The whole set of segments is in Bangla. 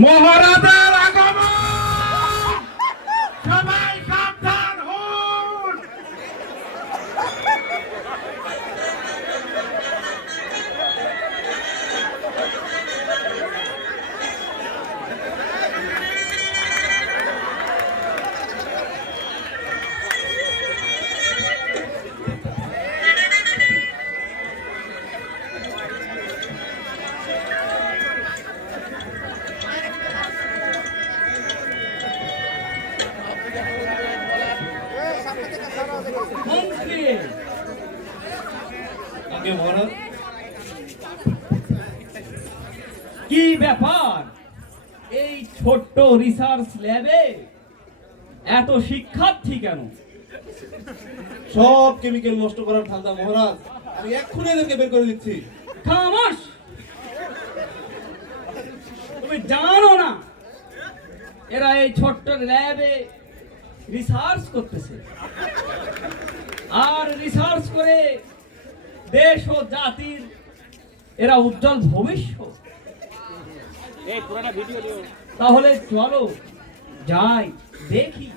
মহারাজের আগমন, সবাই সাবধান হন। মন্ত্রী, আগে মহারাজ, কি ব্যাপার? এই ছোট্ট রিসার্চ ল্যাবে এত শিক্ষার্থী কেন? সব কেমিক্যাল নষ্ট করার ধান্দা মহারাজ। আমি এক্ষুনি এদেরকে বের করে দিচ্ছি। খামোশ! তুমি জানো না এরা এই ছোট্ট ল্যাবে রিসার্চ করতেছে, আর রিসার্চ করে দেশ ও জাতির এরা উজ্জ্বল ভবিষ্যৎ। তাহলে চলো যাই, দেখি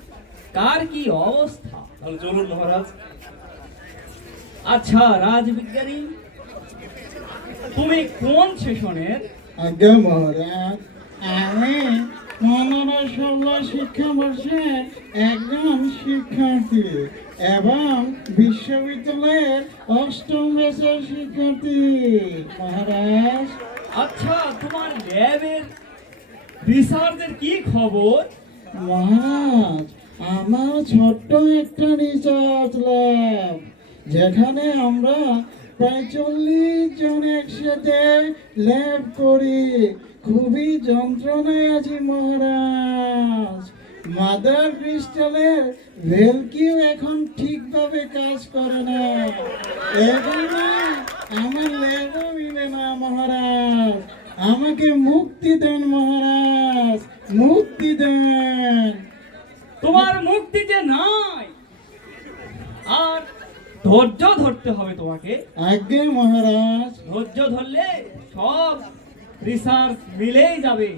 কার কি অবস্থা। তাহলে চলুন মহারাজ। আচ্ছা রাজবিজ্ঞানী, তুমি কোন সেশনের? আজ্ঞা মহারাজ, আমি 15-16 শিক্ষাবর্ষের একজন শিক্ষার্থী এবং বিশ্ববিদ্যালয়ের 8ম ব্যাচের শিক্ষার্থী মহারাজ। আচ্ছা, তোমার ল্যাবের রিসার্চের কি খবর? মহারাজ, আমার ছোট্ট একটা রিসার্চ ল্যাব, যেখানে আমরা প্রায় 40 জন একসাথে ল্যাব করি। খুবই যন্ত্রণায় আছি মহারাজ। মাদার ক্রিস্টালের ভেলকিও এখন ঠিকভাবে কাজ করে না। এজন্য আমার ল্যাবও মিলে না মহারাজ। আমাকে মুক্তি দেন মহারাজ, মুক্তি দেন। তোমার মুক্তি যে নাই, আর ধৈর্য ধরতে হবে তোমাকে। আজ্ঞে মহারাজ। ধৈর্য ধরলে সব রিসার্চ মিলেই যাবে।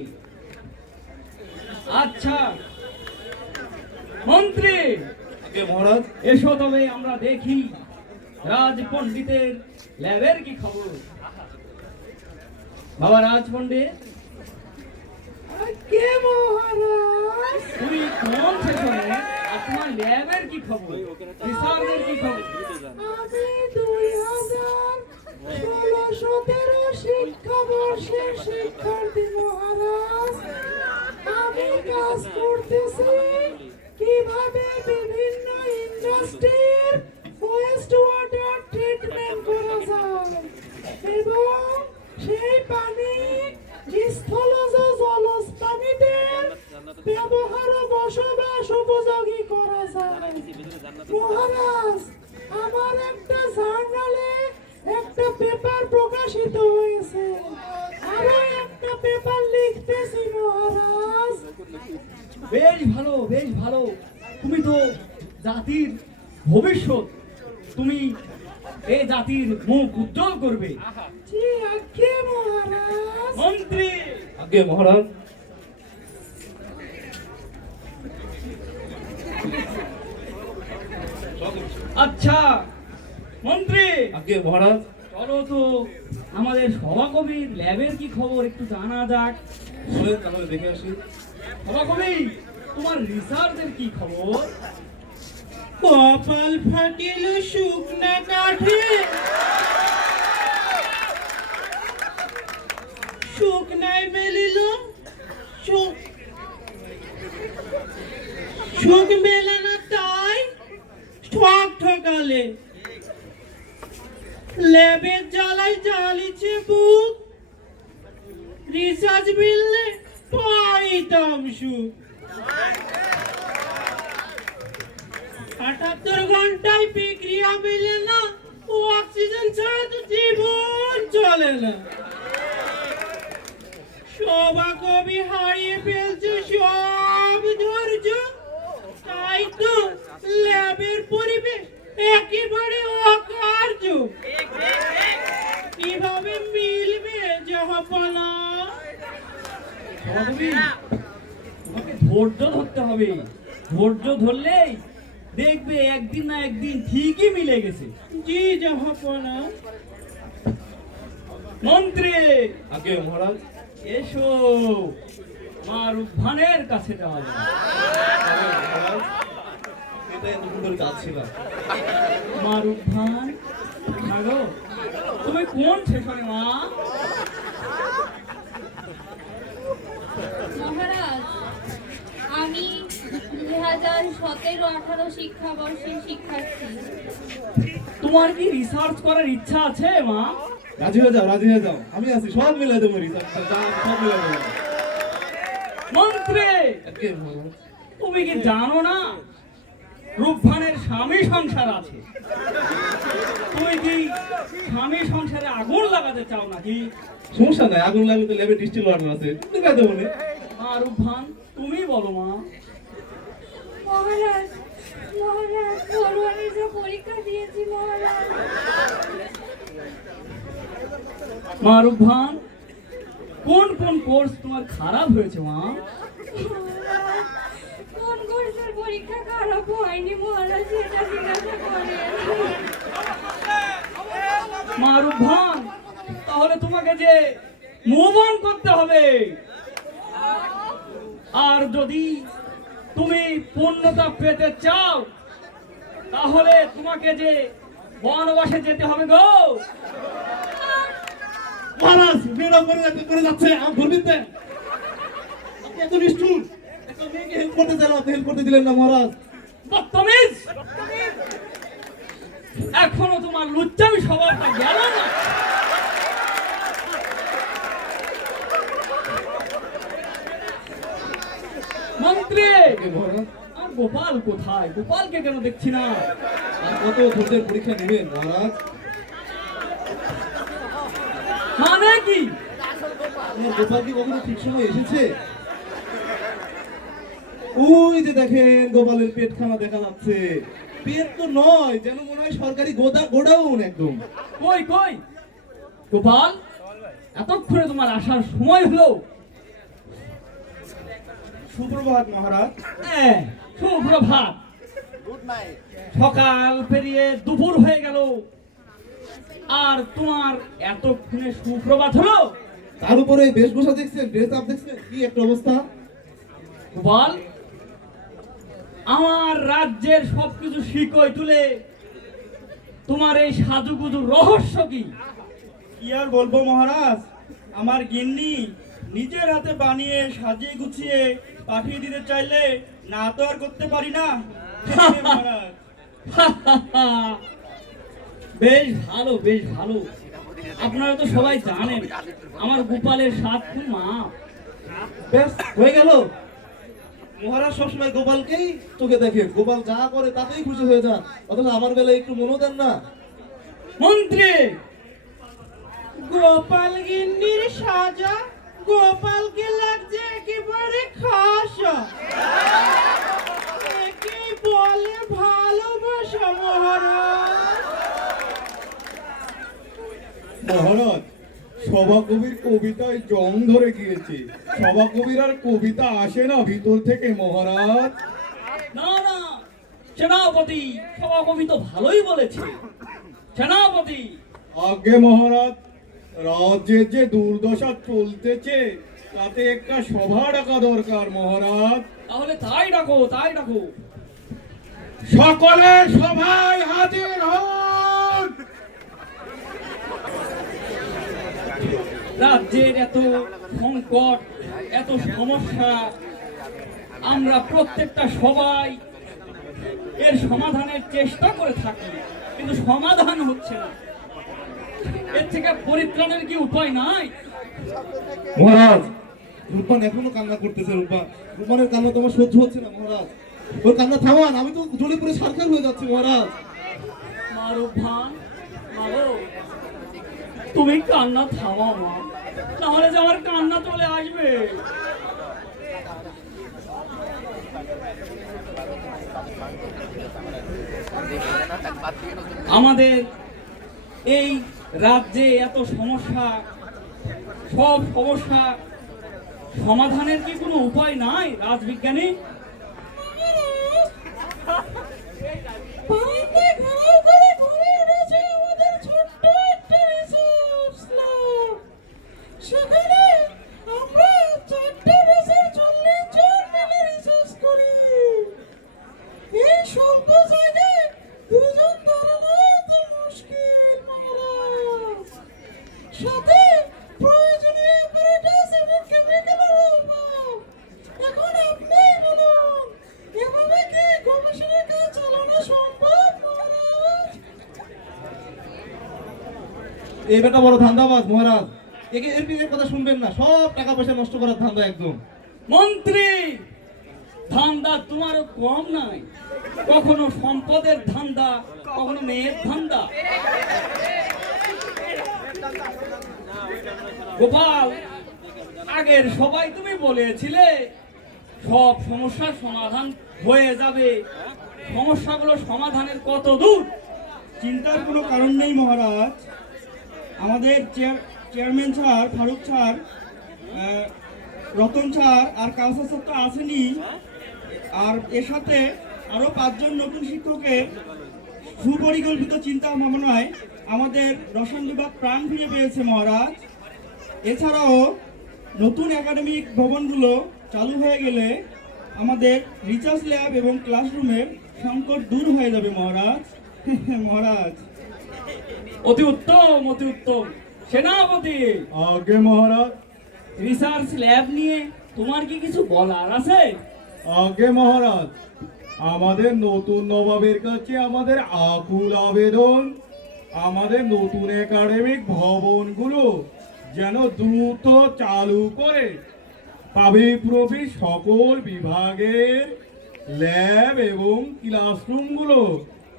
আচ্ছা মন্ত্রী, আগে মহারাজ। এসো তবে আমরা দেখি রাজ পণ্ডিতের ল্যাবের কি খবর। বাবা রাজ পণ্ডিত, আজ্ঞে মহারাজ। তুমি কোন সেশনে? আর তোমার ল্যাবের কি খবর, রিসার্চের কি খবর? আমি 2016-17 শিক্ষাবর্ষের শিক্ষার্থী মহারাজ। আমি কাজ করতেছি কিভাবে বিভিন্ন ইন্ডাস্ট্রির ওয়েস্ট ওয়াটার ট্রিটমেন্ট করা যায় এবং সেই পানি স্থলজ জলজ পানিদের ব্যবহার ও বসবাস উপযোগী করা যায়। মহারাজ, আমার একটা জার্নালে একটা পেপার প্রকাশিত হয়েছে, আরো একটা পেপার লিখতেছি মহারাজ। বেশ ভালো, বেশ ভালো। তুমি তো জাতির ভবিষ্যৎ, তুমি এই জাতির মুখ উজ্জ্বল করবে। জি আজ্ঞে মহারাজ। মন্ত্রী, আগে মহারাজ। আচ্ছা মন্ত্রী, আগে মহারাজ। চলো তো আমাদের সভাকবির ল্যাবের কি খবর একটু জানা যাক। চলেন তাহলে দেখে আসি। সভাকবি, তোমার রিসার্চের কি খবর? কপাল ফাটিল শুকনা কাঠে, শুকনায় মেলিল সুখ মেলে না, তাই ঠক ঠকালে ল্যাবের জ্বালায় জ্বালিছে বুক। রিসার্চ মিললে পাইতাম সুখ। 78 ঘন্টায় বিক্রিয়া মিলে না, অক্সিজেন ছাড়া তো জীবন চলে না। সভাকবি হারিয়ে ফেলছে সব ধৈর্য, তাই তো ল্যাবের পরিবেশ একেবারে অকার্য। কিভাবে মিলবে জাহাপনা? সভাকবি, তোমাকে ধৈর্য ধরতে হবে। ধৈর্য ধরলেই দেখবে একদিন না একদিন ঠিকই মিলে গেছে। জি জাহাপনা। মন্ত্রী আগে মহারাজ। এসো, মা রূপভানের কাছে যাওয়া যাবে। আগে মহারাজ, এটা এতক্ষণ ধরে কাঁদছিলাম। মা রূপভান, মাগো, তুমি কোন সেশনে মা? মহারাজ, আমি 2017-18 শিক্ষাবর্ষের শিক্ষার্থী। তোমার কি রিসার্চ করার ইচ্ছা আছে মা? রাজি হয়ে যাও, রাজি হয়ে যাও, আমি আছি, সব মিলে দেবো রিসার্চ, সব মিলে দেবো। মন্ত্রী, আগে মহারাজ। তুমি কি জানো না রূপভানের স্বামী সংসার আছে? তুমি কি স্বামী সংসারে আগুন লাগাতে চাও নাকি? সমস্যা নাই, আগুন লাগলে তো ল্যাবে ডিস্টিল ওয়াটার আছে, ঢুকাই দেবো না। মা রূপভান, তুমি বলো মা। মহারাজ, মহারাজ, পড়ুয়ারে যে পরীক্ষা দিয়েছি মহারাজ। মা রূপভান, কোন কোন কোর্স তোমার খারাপ হয়েছে মা? মহারাজ, কোন কোর্সের পরীক্ষা খারাপ হয়নি মহারাজ, সেটা জিজ্ঞাসা করেন। মা রূপভান, তাহলে তোমাকে যে মুভ অন করতে হবে। আর যদি তুমি পূর্ণতা পেতে চাও তাহলে তোমাকে যে বনবাসে যেতে হবে গো। মহারাজ, মেয়েরা করে যাচ্ছে, আমার ধরবেন দেন। আপনি এত নিষ্ঠুর, একটা মেয়েকে হেল্প করতে চাইলাম, আপনি হেল্প করতে দিলেন না মহারাজ। বদতমিজ, এখনো তোমার লুচ্চামি স্বভাবটা গেল না। মন্ত্রী, আগে মহারাজ, আর গোপাল কোথায়? গোপালকে কেন দেখছি না? আর কত ধৈর্যের পরীক্ষা নেবেন মহারাজ? মানে কি? আপনার গোপাল কি কখনো ঠিক সময় এসেছে? ওই যে দেখেন, গোপালের পেটখানা দেখা যাচ্ছে। পেট তো নয়, যেন মনে হয় সরকারি গোডাউন একদম। কই কই গোপাল, এতক্ষণে তোমার আসার সময় হলো। সুপ্রভাত মহারাজ। সুপ্রভাত। সকাল পেরিয়ে দুপুর হয়ে গেল আর তোমার এতক্ষণে সুপ্রভাত হলো? তার উপরে বেশভূষা দেখছেন, ড্রেস আপ দেখছেন, কি একটা অবস্থা। গোপাল, আমার রাজ্যের সবকিছু শিকই তুলে তোমার এই সাজুগুজুর রহস্য কি? কি আর বলবো মহারাজ, আমার গিন্নি নিজের হাতে বানিয়ে সাজিয়ে গুছিয়ে পাঠিয়ে দিতে চাইলে না তো আর করতে পারি না। মহারাজ, বেশ ভালো, বেশ ভালো। আপনারা তো সবাই জানেন আমার গোপালের 7 খুন মাপ। ব্যাস হয়ে গেল। মহারাজ সবসময় গোপালকেই চোখে দেখে, গোপাল যা করে তাতেই খুশি হয়ে যান, অথচ আমার বেলায় একটু মনও দেন না। মন্ত্রী, গোপাল গিন্নির সাজা গোপালকে লাগছে একেবারে খাসা। একেই বলে ভালোবাসা মহারাজ। মহারাজ, সভাকবির কবিতায় জং ধরে গিয়েছে। সভাকবির আর কবিতা আসে না ভিতর থেকে মহারাজ। না না, সেনাপতি, সভাকবি তো ভালোই বলেছে। সেনাপতি, আগে মহারাজ, রাজ্যের যে দুর্দশা চলতেছে তাতে একটা সভা ডাকা দরকার মহারাজ। তাহলে তাই ডাকো, তাই ডাকো। সকলে সভায় হাজির হন। রাজ্যের এত সংকট, এত সমস্যা, আমরা প্রত্যেকটা সবাই এর সমাধানের চেষ্টা করে থাকি, কিন্তু সমাধান হচ্ছে না। এর থেকে পরিত্রাণের কি উপায় নাই? মহারাজ, রূপবান এখনো কান্না করতেছে। রূপবানের কান্না তোমার সহ্য হচ্ছে না মহারাজ। ওর কান্না থামান, আমি তো জ্বলে পুড়ে ছারখার হয়ে যাচ্ছি মহারাজ। মারুভান, মাগো, তুমি কান্না থামাও মা, নাহলে যে আমার কান্না চলে আসবে। আমাদের এই রাজ্যে এত সমস্যা, সব সমস্যা সমাধানের কি কোনো উপায় নাই রাজবিজ্ঞানী? বারান্দায় ঘেরাও করে ঘুরে উঠেছে আমাদের ছোট্ট একটা রিসার্চ ল্যাব। সেখানে আমরা 4টে বছর 40 জন মিলে রিসার্চ করি। এই স্বল্প জায়গায় দুজন দাঁড়ানো তো মুশকিল মহারাজ। সাথে প্রয়োজনীয় অ্যাপারেটাস এবং কেমিক্যালের অভাব। এখন আপনিই বলুন, এভাবে কি গবেষণার কাজ চালানো সম্ভব মহারাজ? এই বেটা বড় ধান্দাবাজ মহারাজ, একে এর কথা শুনবেন না, সব টাকা পয়সা নষ্ট করার ধান্দা একদম। মন্ত্রী, ধান্দা তোমারও কম নাই। কখনো সম্পদের ধান্দা, কখনো মেয়ের ধান্দা। গোপাল, আগের সবাই তুমি বলেছিলে সব সমস্যার সমাধান হয়ে যাবে। সমস্যাগুলো সমাধানের কত দূর? চিন্তার কোনো কারণ নেই মহারাজ। আমাদের chairman sir, Farooq sir, Ratan sir আর কাউসার স্যার তো আসেনি, আর এর সাথে আরও 5 জন নতুন শিক্ষকের সুপরিকল্পিত চিন্তা ভাবনায় আমাদের রসায়ন বিভাগ প্রাণ ফিরে পেয়েছে মহারাজ। এছাড়াও নতুন একাডেমিক ভবনগুলো চালু হয়ে গেলে আমাদের রিসার্চ ল্যাব এবং ক্লাসরুমের সংকট দূর হয়ে যাবে মহারাজ। মহারাজ, অতি উত্তম, অতি উত্তম। সেনাপতি, আগে মহারাজ, রিসার্চ ল্যাব নিয়ে তোমার কি কিছু বলার আছে? আগে মহারাজ, আমাদের নতুন নবাবের কাছে আমাদের আকুল আবেদন, আমাদের নতুন একাডেমিক ভবনগুলো যেন দ্রুত চালু করে পাবিপ্রবি সকল বিভাগের ল্যাব এবং ক্লাসরুমগুলো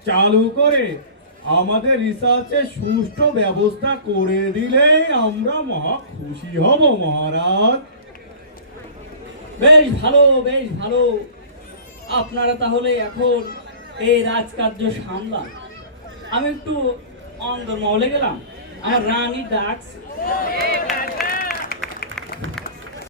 চালু করে আমাদের রিসার্চের সুষ্ঠু ব্যবস্থা করে দিলেই আমরা মহা খুশি হব মহারাজ। বেশ ভালো, বেশ ভালো। আপনারা তাহলে এখন এই রাজকার্য সামলান। আমি একটু অন্দরমহলে গেলাম, আমার রানী ডাকছে।